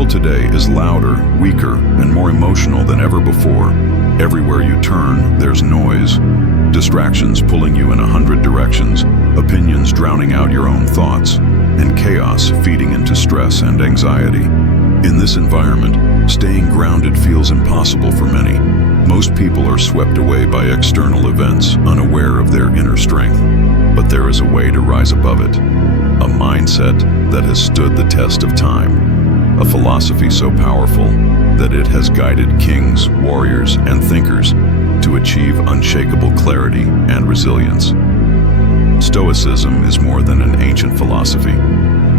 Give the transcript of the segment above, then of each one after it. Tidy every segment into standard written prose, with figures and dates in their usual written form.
world today is louder, weaker, and more emotional than ever before. Everywhere you turn, there's noise, distractions pulling you in 100 directions, opinions drowning out your own thoughts, and chaos feeding into stress and anxiety. In this environment, staying grounded feels impossible for many. Most people are swept away by external events, unaware of their inner strength. But there is a way to rise above it. A mindset that has stood the test of time. A philosophy so powerful that it has guided kings, warriors, and thinkers to achieve unshakable clarity and resilience. Stoicism is more than an ancient philosophy.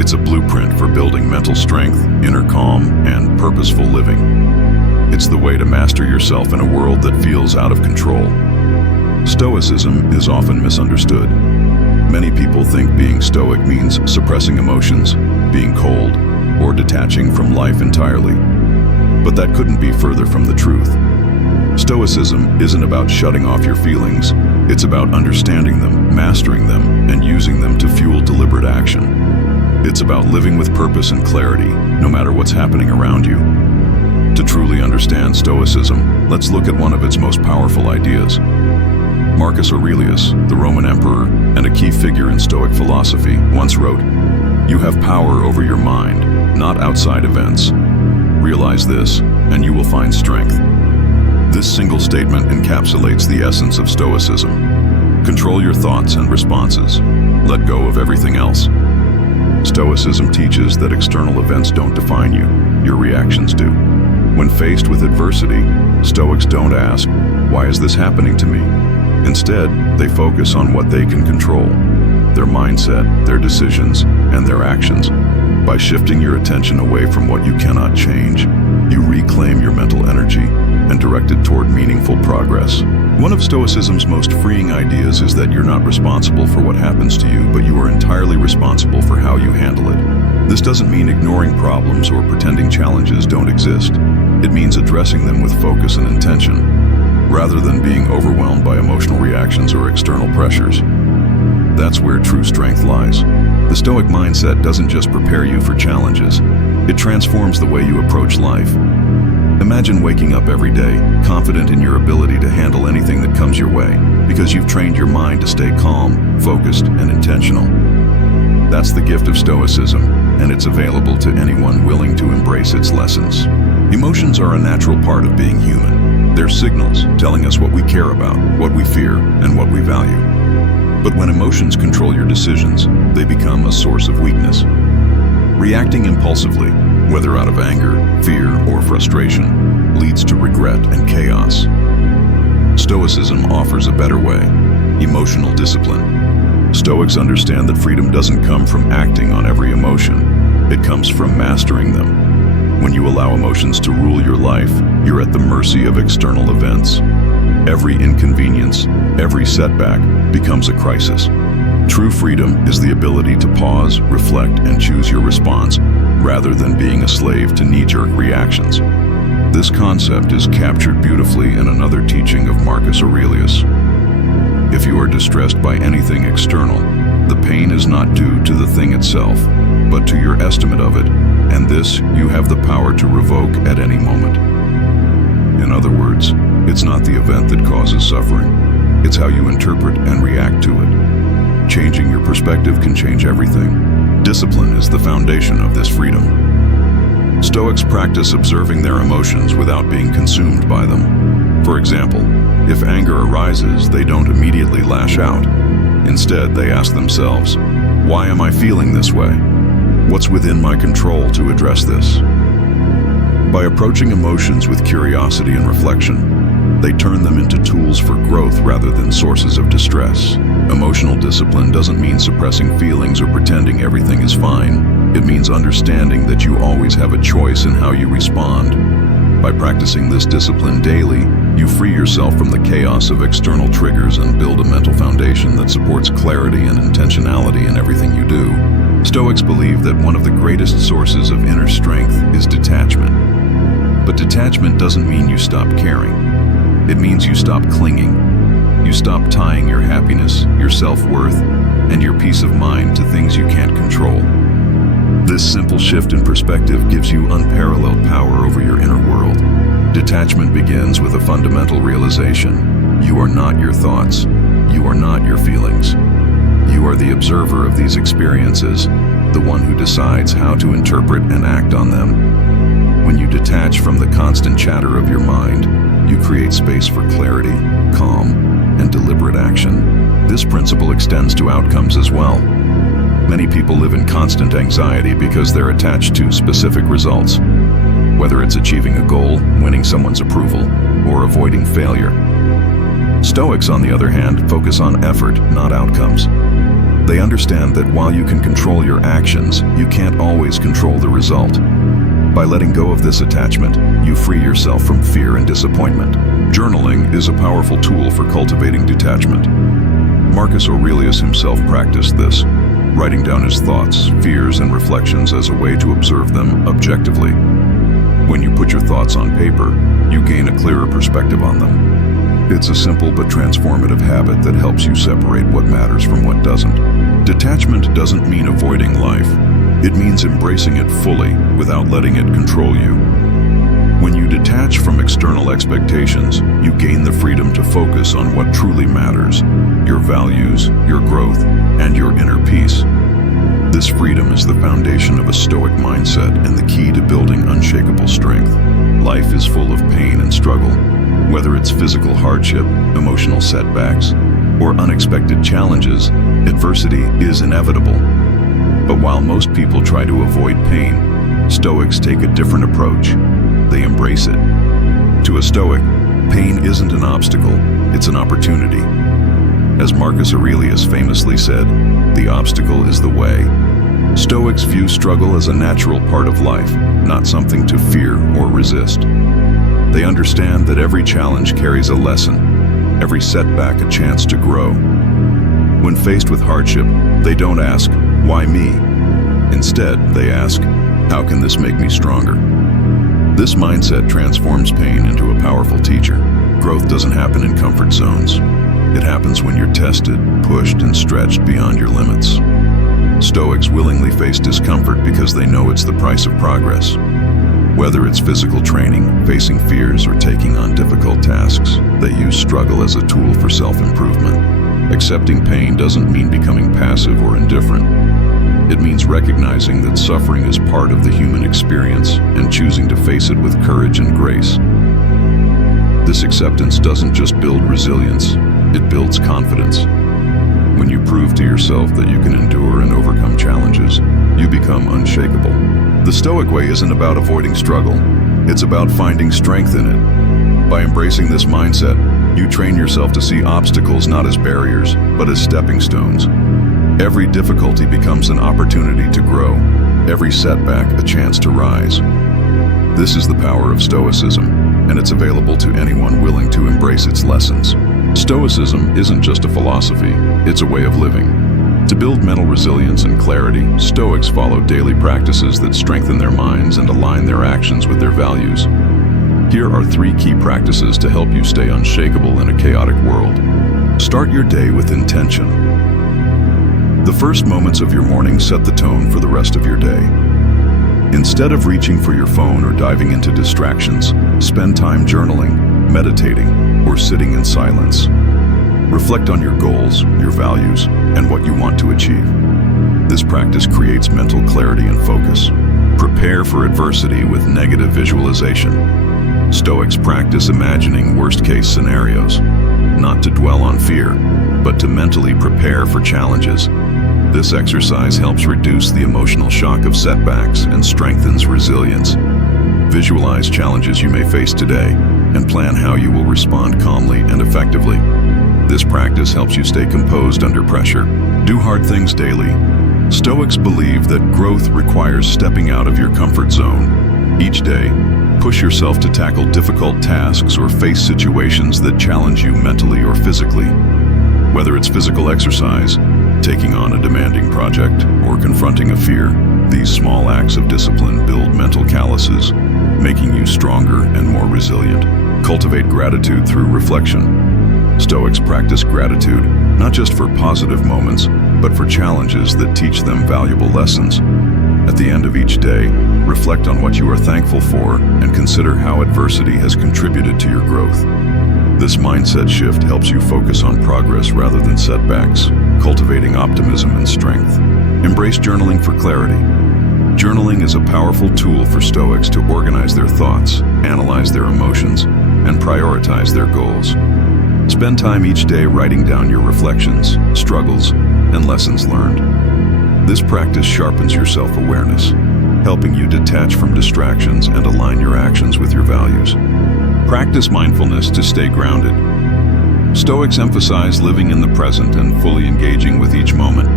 It's a blueprint for building mental strength, inner calm, and purposeful living. It's the way to master yourself in a world that feels out of control. Stoicism is often misunderstood. Many people think being stoic means suppressing emotions, being cold, or detaching from life entirely. But that couldn't be further from the truth. Stoicism isn't about shutting off your feelings. It's about understanding them, mastering them, and using them to fuel deliberate action. It's about living with purpose and clarity, no matter what's happening around you. To truly understand Stoicism, let's look at one of its most powerful ideas. Marcus Aurelius, the Roman emperor and a key figure in Stoic philosophy, once wrote, "You have power over your mind, not outside events. Realize this, and you will find strength." This single statement encapsulates the essence of Stoicism. Control your thoughts and responses. Let go of everything else. Stoicism teaches that external events don't define you, your reactions do. When faced with adversity, Stoics don't ask, "Why is this happening to me?" Instead, they focus on what they can control, their mindset, their decisions, and their actions. By shifting your attention away from what you cannot change, you reclaim your mental energy and direct it toward meaningful progress. One of Stoicism's most freeing ideas is that you're not responsible for what happens to you, but you are entirely responsible for how you handle it. This doesn't mean ignoring problems or pretending challenges don't exist. It means addressing them with focus and intention, rather than being overwhelmed by emotional reactions or external pressures. That's where true strength lies. The Stoic mindset doesn't just prepare you for challenges, it transforms the way you approach life. Imagine waking up every day, confident in your ability to handle anything that comes your way, because you've trained your mind to stay calm, focused, and intentional. That's the gift of Stoicism, and it's available to anyone willing to embrace its lessons. Emotions are a natural part of being human. They're signals telling us what we care about, what we fear, and what we value. But when emotions control your decisions, they become a source of weakness. Reacting impulsively, whether out of anger, fear, or frustration, leads to regret and chaos. Stoicism offers a better way: emotional discipline. Stoics understand that freedom doesn't come from acting on every emotion. It comes from mastering them. When you allow emotions to rule your life, you're at the mercy of external events. Every inconvenience, every setback becomes a crisis. True freedom is the ability to pause, reflect, and choose your response, rather than being a slave to knee-jerk reactions. This concept is captured beautifully in another teaching of Marcus Aurelius. If you are distressed by anything external, the pain is not due to the thing itself, but to your estimate of it, and this you have the power to revoke at any moment. In other words, it's not the event that causes suffering, it's how you interpret and react to it. Changing your perspective can change everything. Discipline is the foundation of this freedom. Stoics practice observing their emotions without being consumed by them. For example, if anger arises, they don't immediately lash out. Instead, they ask themselves, "Why am I feeling this way? What's within my control to address this?" By approaching emotions with curiosity and reflection, they turn them into tools for growth rather than sources of distress. Emotional discipline doesn't mean suppressing feelings or pretending everything is fine. It means understanding that you always have a choice in how you respond. By practicing this discipline daily, you free yourself from the chaos of external triggers and build a mental foundation that supports clarity and intentionality in everything you do. Stoics believe that one of the greatest sources of inner strength is detachment. But detachment doesn't mean you stop caring. It means you stop clinging. You stop tying your happiness, your self-worth, and your peace of mind to things you can't control. This simple shift in perspective gives you unparalleled power over your inner world. Detachment begins with a fundamental realization. You are not your thoughts. You are not your feelings. You are the observer of these experiences, the one who decides how to interpret and act on them. When you detach from the constant chatter of your mind, you create space for clarity, calm, and deliberate action. This principle extends to outcomes as well. Many people live in constant anxiety because they're attached to specific results, whether it's achieving a goal, winning someone's approval, or avoiding failure. Stoics, on the other hand, focus on effort, not outcomes. They understand that while you can control your actions, you can't always control the result. By letting go of this attachment, you free yourself from fear and disappointment. Journaling is a powerful tool for cultivating detachment. Marcus Aurelius himself practiced this, writing down his thoughts, fears, and reflections as a way to observe them objectively. When you put your thoughts on paper, you gain a clearer perspective on them. It's a simple but transformative habit that helps you separate what matters from what doesn't. Detachment doesn't mean avoiding life. It means embracing it fully without letting it control you. When you detach from external expectations, you gain the freedom to focus on what truly matters: your values, your growth, and your inner peace. This freedom is the foundation of a Stoic mindset and the key to building unshakable strength. Life is full of pain and struggle. Whether it's physical hardship, emotional setbacks, or unexpected challenges, adversity is inevitable. But while most people try to avoid pain, Stoics take a different approach. They embrace it. To a Stoic, pain isn't an obstacle, it's an opportunity. As Marcus Aurelius famously said, "The obstacle is the way." Stoics view struggle as a natural part of life, not something to fear or resist. They understand that every challenge carries a lesson, every setback a chance to grow. When faced with hardship, they don't ask, "Why me?" Instead, they ask, "How can this make me stronger?" This mindset transforms pain into a powerful teacher. Growth doesn't happen in comfort zones. It happens when you're tested, pushed, and stretched beyond your limits. Stoics willingly face discomfort because they know it's the price of progress. Whether it's physical training, facing fears, or taking on difficult tasks, they use struggle as a tool for self-improvement. Accepting pain doesn't mean becoming passive or indifferent. It means recognizing that suffering is part of the human experience and choosing to face it with courage and grace. This acceptance doesn't just build resilience, it builds confidence. When you prove to yourself that you can endure and overcome challenges, you become unshakable. The Stoic way isn't about avoiding struggle, it's about finding strength in it. By embracing this mindset, you train yourself to see obstacles not as barriers, but as stepping stones. Every difficulty becomes an opportunity to grow, every setback a chance to rise. This is the power of Stoicism, and it's available to anyone willing to embrace its lessons. Stoicism isn't just a philosophy, it's a way of living. To build mental resilience and clarity, Stoics follow daily practices that strengthen their minds and align their actions with their values. Here are 3 key practices to help you stay unshakable in a chaotic world. Start your day with intention. The first moments of your morning set the tone for the rest of your day. Instead of reaching for your phone or diving into distractions, spend time journaling, meditating, or sitting in silence. Reflect on your goals, your values, and what you want to achieve. This practice creates mental clarity and focus. Prepare for adversity with negative visualization. Stoics practice imagining worst-case scenarios, not to dwell on fear, but to mentally prepare for challenges. This exercise helps reduce the emotional shock of setbacks and strengthens resilience. Visualize challenges you may face today and plan how you will respond calmly and effectively. This practice helps you stay composed under pressure. Do hard things daily. Stoics believe that growth requires stepping out of your comfort zone. Each day, push yourself to tackle difficult tasks or face situations that challenge you mentally or physically. Whether it's physical exercise, taking on a demanding project, or confronting a fear, these small acts of discipline build mental calluses, making you stronger and more resilient. Cultivate gratitude through reflection. Stoics practice gratitude, not just for positive moments, but for challenges that teach them valuable lessons. At the end of each day, reflect on what you are thankful for and consider how adversity has contributed to your growth. This mindset shift helps you focus on progress rather than setbacks, cultivating optimism and strength. Embrace journaling for clarity. Journaling is a powerful tool for Stoics to organize their thoughts, analyze their emotions, and prioritize their goals. Spend time each day writing down your reflections, struggles, and lessons learned. This practice sharpens your self-awareness, helping you detach from distractions and align your actions with your values. Practice mindfulness to stay grounded. Stoics emphasize living in the present and fully engaging with each moment.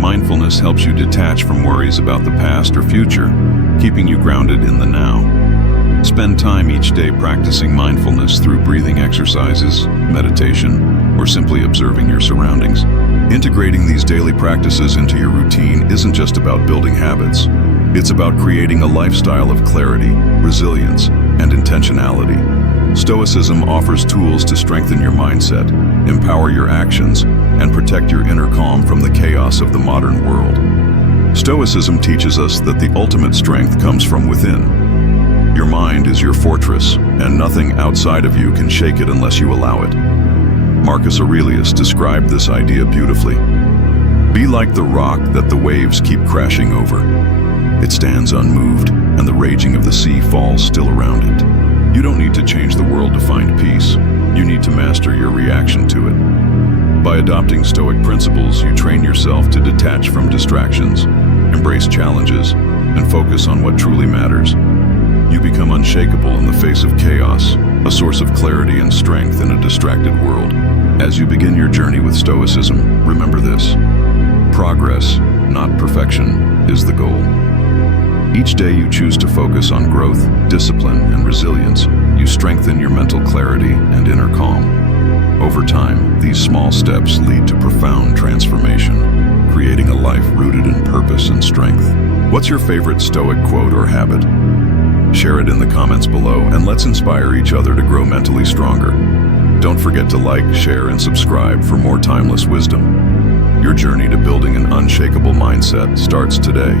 Mindfulness helps you detach from worries about the past or future, keeping you grounded in the now. Spend time each day practicing mindfulness through breathing exercises, meditation, or simply observing your surroundings. Integrating these daily practices into your routine isn't just about building habits. It's about creating a lifestyle of clarity, resilience, and intentionality. Stoicism offers tools to strengthen your mindset, empower your actions, and protect your inner calm from the chaos of the modern world. Stoicism teaches us that the ultimate strength comes from within. Your mind is your fortress, and nothing outside of you can shake it unless you allow it. Marcus Aurelius described this idea beautifully. Be like the rock that the waves keep crashing over. It stands unmoved, and the raging of the sea falls still around it. You don't need to change the world to find peace. You need to master your reaction to it. By adopting Stoic principles, you train yourself to detach from distractions, embrace challenges, and focus on what truly matters. You become unshakable in the face of chaos, a source of clarity and strength in a distracted world. As you begin your journey with Stoicism, remember this: progress, not perfection, is the goal. Each day you choose to focus on growth, discipline, and resilience, you strengthen your mental clarity and inner calm. Over time, these small steps lead to profound transformation, creating a life rooted in purpose and strength. What's your favorite Stoic quote or habit? Share it in the comments below, and let's inspire each other to grow mentally stronger. Don't forget to like, share, and subscribe for more timeless wisdom. Your journey to building an unshakable mindset starts today.